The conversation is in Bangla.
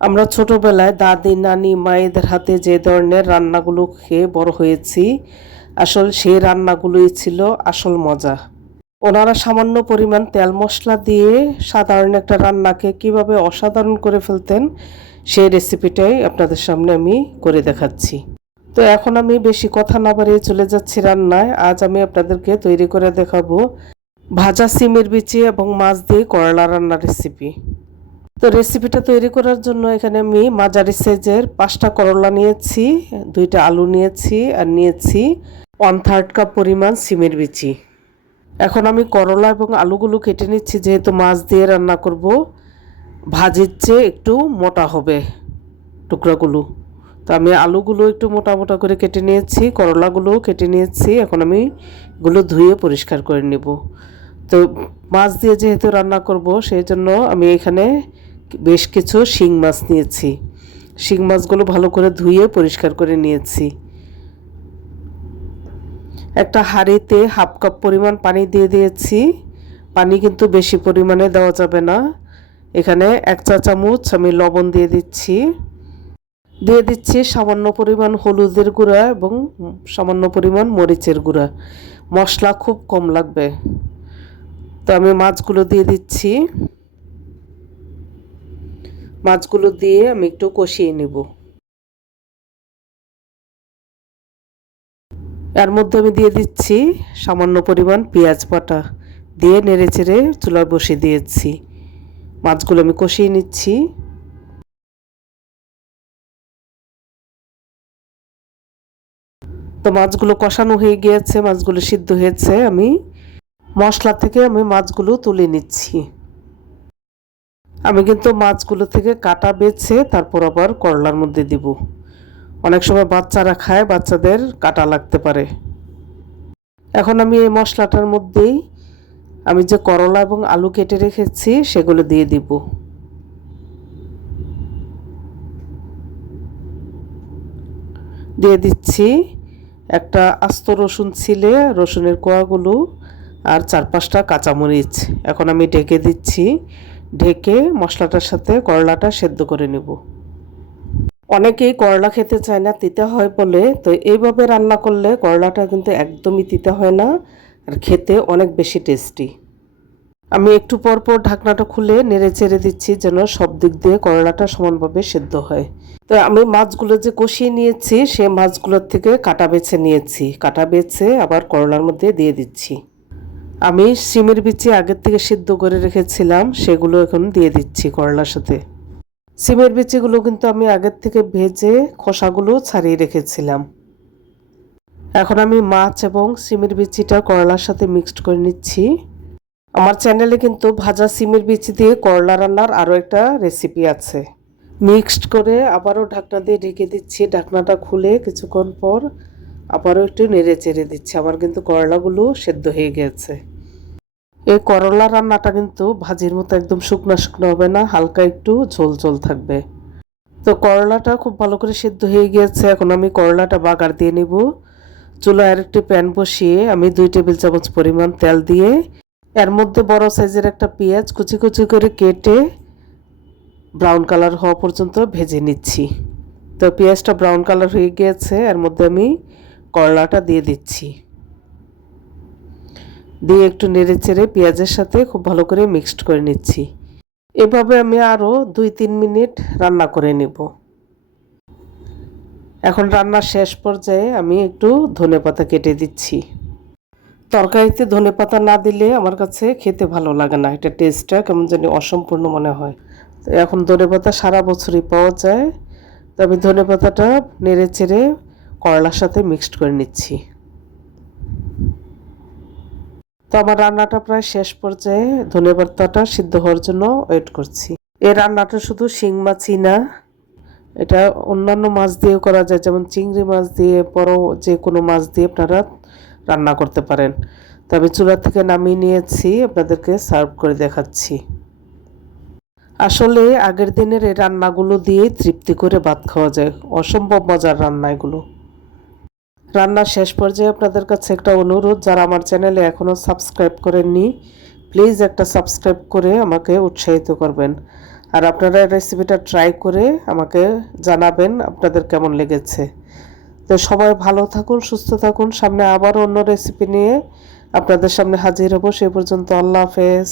আমরা ছোটবেলায় দাদি, নানি, মায়েদের হাতে যে ধরনের রান্নাগুলো খেয়ে বড় হয়েছি, আসল সেই রান্নাগুলোই ছিল আসল মজা। ওনারা সামান্য পরিমাণ তেল মশলা দিয়ে সাধারণ একটা রান্নাকে কীভাবে অসাধারণ করে ফেলতেন, সেই রেসিপিটাই আপনাদের সামনে আমি করে দেখাচ্ছি। তো এখন আমি বেশি কথা না বাড়িয়ে চলে যাচ্ছি রান্নায়। আজ আমি আপনাদেরকে তৈরি করে দেখাবো ভাজা সিমের বিচি এবং মাছ দিয়ে করলা রান্নার রেসিপি। তো রেসিপিটা তৈরি করার জন্য এখানে আমি মাঝারি সাইজের পাঁচটা করলা নিয়েছি, দুইটা আলু নিয়েছি, আর নিয়েছি ওয়ান থার্ড কাপ পরিমাণ সিমের বিচি। এখন আমি করলা এবং আলুগুলো কেটে নিচ্ছি, যেহেতু মাছ দিয়ে রান্না করব। ভাজির চেয়ে একটু মোটা হবে টুকরাগুলো। তো আমি আলুগুলো একটু মোটা মোটা করে কেটে নিয়েছি, করলাগুলোও কেটে নিয়েছি, এখন আমি এগুলো ধুয়ে পরিষ্কার করে নেব। তো মাছ দিয়ে যেহেতু রান্না করব, সেই জন্য আমি এখানে বেশ কিছু শিং মাছ নিয়েছি। শিং মাছগুলো ভালো করে ধুয়ে পরিষ্কার করে নিয়েছি। একটা হাঁড়িতে হাফ কাপ পরিমাণ পানি দিয়ে দিয়েছি। পানি কিন্তু বেশি পরিমাণে দেওয়া যাবে না। এখানে এক চা চামচ আমি লবণ দিয়ে দিচ্ছি। দিয়ে দিচ্ছি সামান্য পরিমাণ হলুদের গুঁড়া এবং সামান্য পরিমাণ মরিচের গুঁড়া। মশলা খুব কম লাগবে। তো আমি মাছগুলো দিয়ে দিচ্ছি। মাছগুলো দিয়ে আমি একটু কষিয়ে নেব। এর মধ্যে আমি দিয়ে দিচ্ছি সামান্য পরিমাণ পেঁয়াজ বাটা। দিয়ে নেড়ে চেড়ে চুলায় বসিয়ে দিয়েছি। মাছগুলো আমি কষিয়ে নিচ্ছি। তো মাছগুলো কষানো হয়ে গিয়েছে, মাছগুলো সিদ্ধ হয়েছে। আমি মশলা থেকে আমি মাছগুলো তুলে নিচ্ছি। আমি কিন্তু মাছগুলো থেকে কাটা বেছে তারপর আবার করলার মধ্যে দিব। অনেক সময় বাচ্চারা খায়, বাচ্চাদের কাটা লাগতে পারে। এখন আমি এই মশলাটার মধ্যেই আমি যে করলা এবং আলু কেটে রেখেছি, সেগুলো দিয়ে দিব। দিয়ে দিচ্ছি একটা আস্ত রসুন ছিলে, রসুনের কোয়াগুলো আর চার পাঁচটা কাঁচামরিচ। এখন আমি ঢেকে দিচ্ছি। ঢেকে মশলাটার সাথে করলাটা সেদ্ধ করে নেব। অনেকেই করলা খেতে চায় না, তিতে হয় বলে, তো এইভাবে রান্না করলে করলাটা কিন্তু একদমই তিতে হয় না আর খেতে অনেক বেশি টেস্টি আমি একটু পর পর ঢাকনাটা খুলে নেড়ে চেড়ে দিচ্ছি যেন সব দিক দিয়ে করলাটা সমানভাবে সেদ্ধ হয়। তো আমি মাছগুলো যে কষিয়ে নিয়েছি, সে মাছগুলোর থেকে কাটা বেছে নিয়েছি। কাটা বেছে আবার করলার মধ্যে দিয়ে দিচ্ছি। আমি সিমের বিচি আগের থেকে সিদ্ধ করে রেখেছিলাম, সেগুলো এখন দিয়ে দিচ্ছি করলার সাথে। সিমের বিচিগুলো কিন্তু আমি আগের থেকে ভেজে খোসাগুলো ছাড়িয়ে রেখেছিলাম। এখন আমি মাছ এবং সিমের বিচিটা করলার সাথে মিক্সড করে নিচ্ছি। আমার চ্যানেলে কিন্তু ভাজা সিমের বিচি দিয়ে করলা রান্নার আরও একটা রেসিপি আছে। মিক্সড করে আবারও ঢাকনা দিয়ে ঢেকে দিচ্ছি। ঢাকনাটা খুলে কিছুক্ষণ পর আবারও একটু নেড়ে চেড়ে দিচ্ছি। আমার কিন্তু করলাগুলো সেদ্ধ হয়ে গেছে। এই করলা রান্নাটা কিন্তু ভাজির মতো একদম শুকনো শুকনো হবে না, হালকা একটু ঝোল ঝোল থাকবে। তো করলাটা খুব ভালো করে সেদ্ধ হয়ে গিয়েছে। এখন আমি করলাটা বাগার দিয়ে নিব। চুলায় আরেকটি প্যান বসিয়ে আমি দুই টেবিল চামচ পরিমাণ তেল দিয়ে এর মধ্যে বড় সাইজের একটা পেঁয়াজ কুচি কুচি করে কেটে ব্রাউন কালার হওয়া পর্যন্ত ভেজে নিচ্ছি। তো পেঁয়াজটা ব্রাউন কালার হয়ে গিয়েছে। এর মধ্যে আমি করলাটা দিয়ে দিচ্ছি। দিয়ে একটু নেড়ে চেড়ে পেঁয়াজের সাথে খুব ভালো করে মিক্সড করে নিচ্ছি। এভাবে আমি আরও দুই তিন মিনিট রান্না করে নেব। এখন রান্নার শেষ পর্যায়ে আমি একটু ধনে পাতা কেটে দিচ্ছি। তরকারিতে ধনে পাতা না দিলে আমার কাছে খেতে ভালো লাগে না, এটা টেস্টটা কেমন জানি অসম্পূর্ণ মনে হয়। এখন ধনে পাতা সারা বছরই পাওয়া যায় তো আমি ধনে পাতাটা নেড়ে চেড়ে করলার সাথে মিক্সড করে নিচ্ছি। তো আমার রান্নাটা প্রায় শেষ পর্যায়ে ধনে পাতাটা সিদ্ধ হওয়ার জন্য ওয়েট করছি। এই রান্নাটা শুধু শিং মাছই না, এটা অন্যান্য মাছ দিয়েও করা যায়, যেমন চিংড়ি মাছ দিয়ে, বড় যে কোনো মাছ দিয়ে আপনারা রান্না করতে পারেন। তো আমি চুলা থেকে নামিয়ে নিয়েছি, আপনাদেরকে সার্ভ করে দেখাচ্ছি। আসলে আগের দিনের এই রান্নাগুলো দিয়েই তৃপ্তি করে ভাত খাওয়া যায়। অসম্ভব মজার রান্না এগুলো। রান্নার শেষ পর্যায়ে আপনাদের কাছে একটা অনুরোধ, যারা আমার চ্যানেলে এখনও সাবস্ক্রাইব করেননি প্লিজ একটা সাবস্ক্রাইব করে আমাকে উৎসাহিত করবেন। আর আপনারা রেসিপিটা ট্রাই করে আমাকে জানাবেন আপনাদের কেমন লেগেছে। তো সবাই ভালো থাকুন, সুস্থ থাকুন। সামনে আবার অন্য রেসিপি নিয়ে আপনাদের সামনে হাজির হব। সে পর্যন্ত আল্লাহ হাফেজ।